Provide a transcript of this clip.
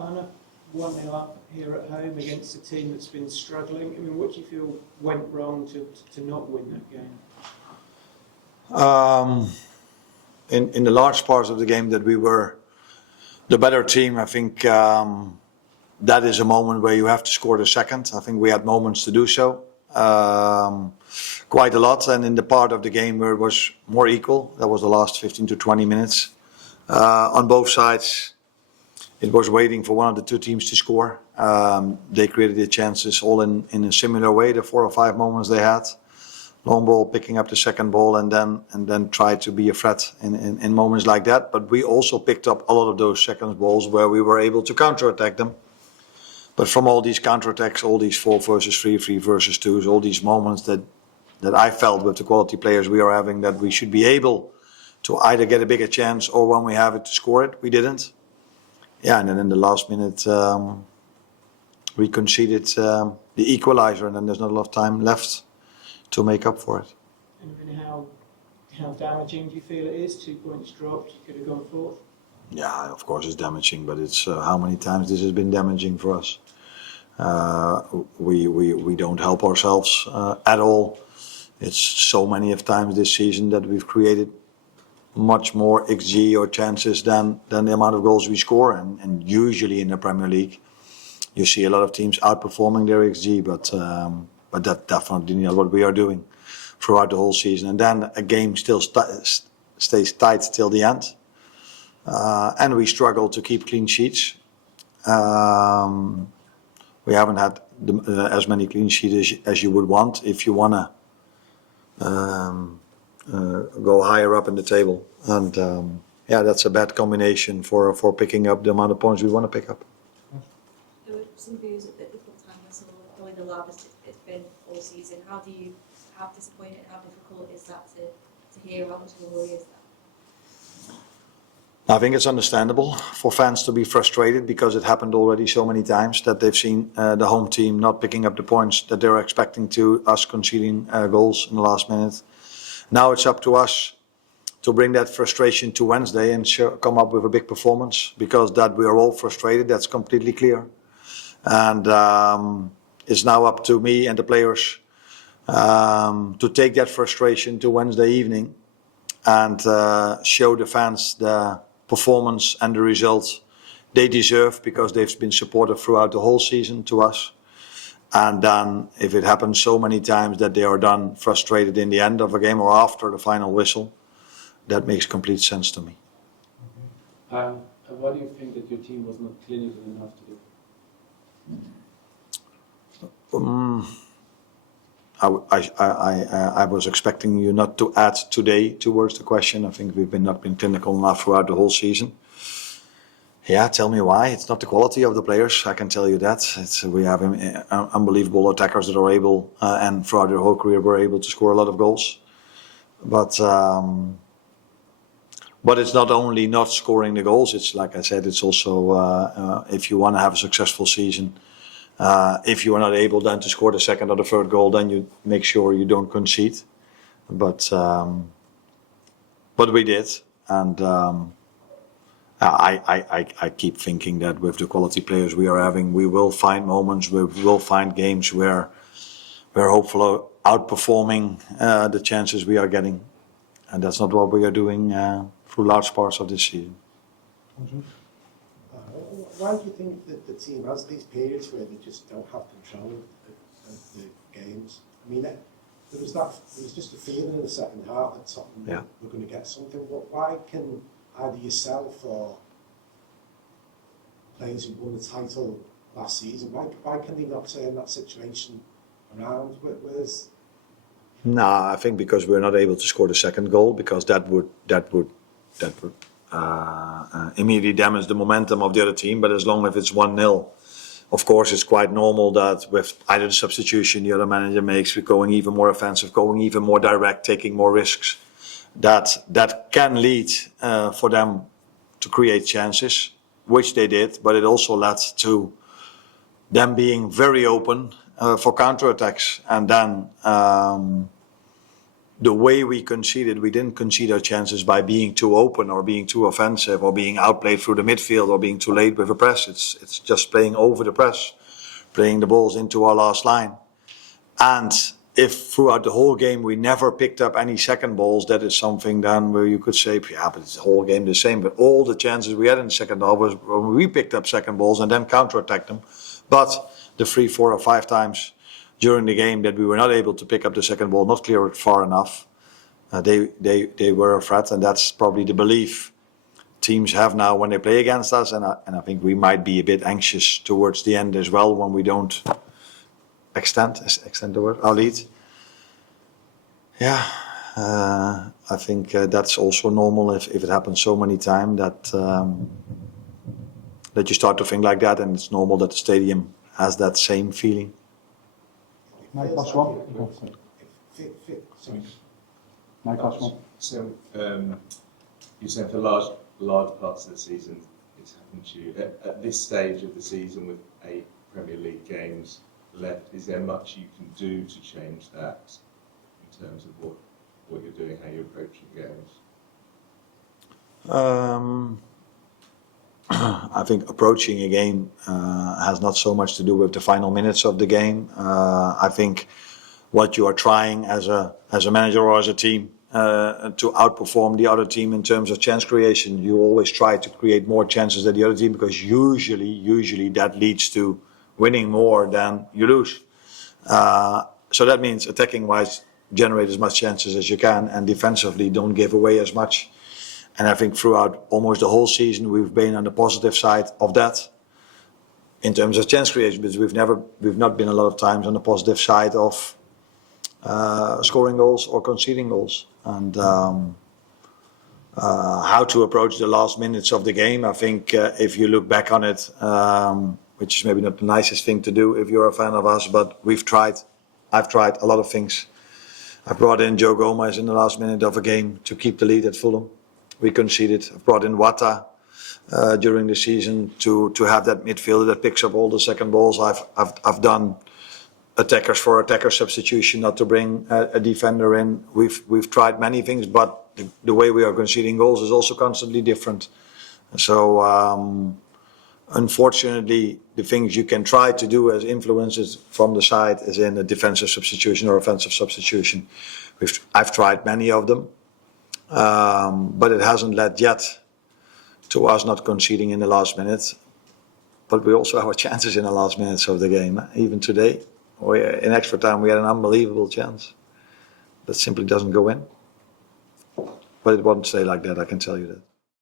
Arne, 1-0 up here at home against a team that's been struggling. I mean, what do you feel went wrong to not win that game? In the large parts of the game that we were the better team, I think that is a moment where you have to score the second. I think we had moments to do so, quite a lot. And in the part of the game where it was more equal, that was the last 15 to 20 minutes. On both sides, it was waiting for one of the two teams to score. They created the chances all in a similar way, the 4 or 5 moments they had. Long ball, picking up the second ball, and then try to be a threat in moments like that. But we also picked up a lot of those second balls where we were able to counterattack them. But from all these counterattacks, all these 4 versus 3, 3 versus 2s, all these moments that I felt with the quality players we are having, that we should be able to either get a bigger chance or when we have it to score it, we didn't. Yeah, and then in the last minute we conceded the equalizer, and then there's not a lot of time left to make up for it. And how damaging do you feel it is? 2 points dropped, you could have gone 4th. Yeah, of course it's damaging, but it's how many times this has been damaging for us. We don't help ourselves at all. It's so many of times this season that we've created much more XG or chances than the amount of goals we score, and usually in the Premier League you see a lot of teams outperforming their XG, but that's definitely not what we are doing throughout the whole season. And then a game still stays tight till the end. And we struggle to keep clean sheets. We haven't had as many clean sheets as you would want if you want to go higher up in the table. And yeah, that's a bad combination for picking up the amount of points we want to pick up. There were some views that the full-time whistle going the loudest it's been all season. How disappointed, how difficult is that to hear? How much of a worry is that? I think it's understandable for fans to be frustrated because it happened already so many times that they've seen the home team not picking up the points that they're expecting to us conceding goals in the last minute. Now it's up to us to bring that frustration to Wednesday and come up with a big performance, because that we are all frustrated, that's completely clear. And it's now up to me and the players to take that frustration to Wednesday evening and show the fans the performance and the results they deserve, because they've been supportive throughout the whole season to us. And then if it happens so many times that they are done frustrated in the end of a game or after the final whistle, that makes complete sense to me. Why do you think that your team was not clinical enough to do? I was expecting you not to add today towards the question. I think we've not been clinical enough throughout the whole season. Yeah, tell me why. It's not the quality of the players, I can tell you that. We have unbelievable attackers that are able, and throughout their whole career were able to score a lot of goals. But it's not only not scoring the goals, it's like I said, it's also if you want to have a successful season, if you are not able then to score the second or the third goal, then you make sure you don't concede. But we did, and I keep thinking that with the quality players we are having, we will find moments, we will find games where we're hopefully outperforming the chances we are getting, and that's not what we are doing through large parts of this season. Why do you think that the team has these periods where they just don't have control of the games? I mean, there was just a feeling in the second half that Tottenham were going to get something. Why can either yourself or players who won the title last season, why can they not turn that situation around? No, I think because we're not able to score the second goal, because that would immediately damage the momentum of the other team. But as long as it's 1-0, of course it's quite normal that with either the substitution the other manager makes, we're going even more offensive, going even more direct, taking more risks. That can lead for them to create chances, which they did, but it also led to them being very open for counterattacks, and then the way we conceded, we didn't concede our chances by being too open or being too offensive or being outplayed through the midfield or being too late with a press. It's just playing over the press, playing the balls into our last line. And if throughout the whole game we never picked up any second balls, that is something then where you could say, yeah, but it's the whole game the same. But all the chances we had in the second half was when we picked up second balls and then counter-attacked them. But the 3, 4 or 5 times during the game that we were not able to pick up the second ball, not clear it far enough, they were a threat, and that's probably the belief teams have now when they play against us, and I think we might be a bit anxious towards the end as well when we don't extend the word, our lead. Yeah, I think that's also normal if it happens so many times that you start to think like that, and it's normal that the stadium has that same feeling. Mike, last one. Mike, last one. So, you said for large parts of the season, it's happened to you. At this stage of the season, with 8 Premier League games left, is there much you can do to change that in terms of what you're doing, how you're approaching games? I think approaching a game has not so much to do with the final minutes of the game. I think what you are trying as a manager or as a team to outperform the other team in terms of chance creation. You always try to create more chances than the other team because usually that leads to winning more than you lose. So that means attacking-wise, generate as much chances as you can, and defensively don't give away as much. And I think throughout almost the whole season, we've been on the positive side of that in terms of chance creation, but we've not been a lot of times on the positive side of scoring goals or conceding goals. And how to approach the last minutes of the game, I think if you look back on it, which is maybe not the nicest thing to do if you're a fan of us, but I've tried a lot of things. I brought in Joe Gomez in the last minute of a game to keep the lead at Fulham. We conceded. I brought in Wata during the season to have that midfielder that picks up all the second balls. I've done attackers for attacker substitution, not to bring a defender in. We've tried many things, but the way we are conceding goals is also constantly different. So unfortunately, the things you can try to do as influences from the side is in a defensive substitution or offensive substitution. I've tried many of them. But it hasn't led yet to us not conceding in the last minute. But we also have our chances in the last minutes of the game. Even today, in extra time, we had an unbelievable chance that simply doesn't go in. But it won't stay like that, I can tell you that.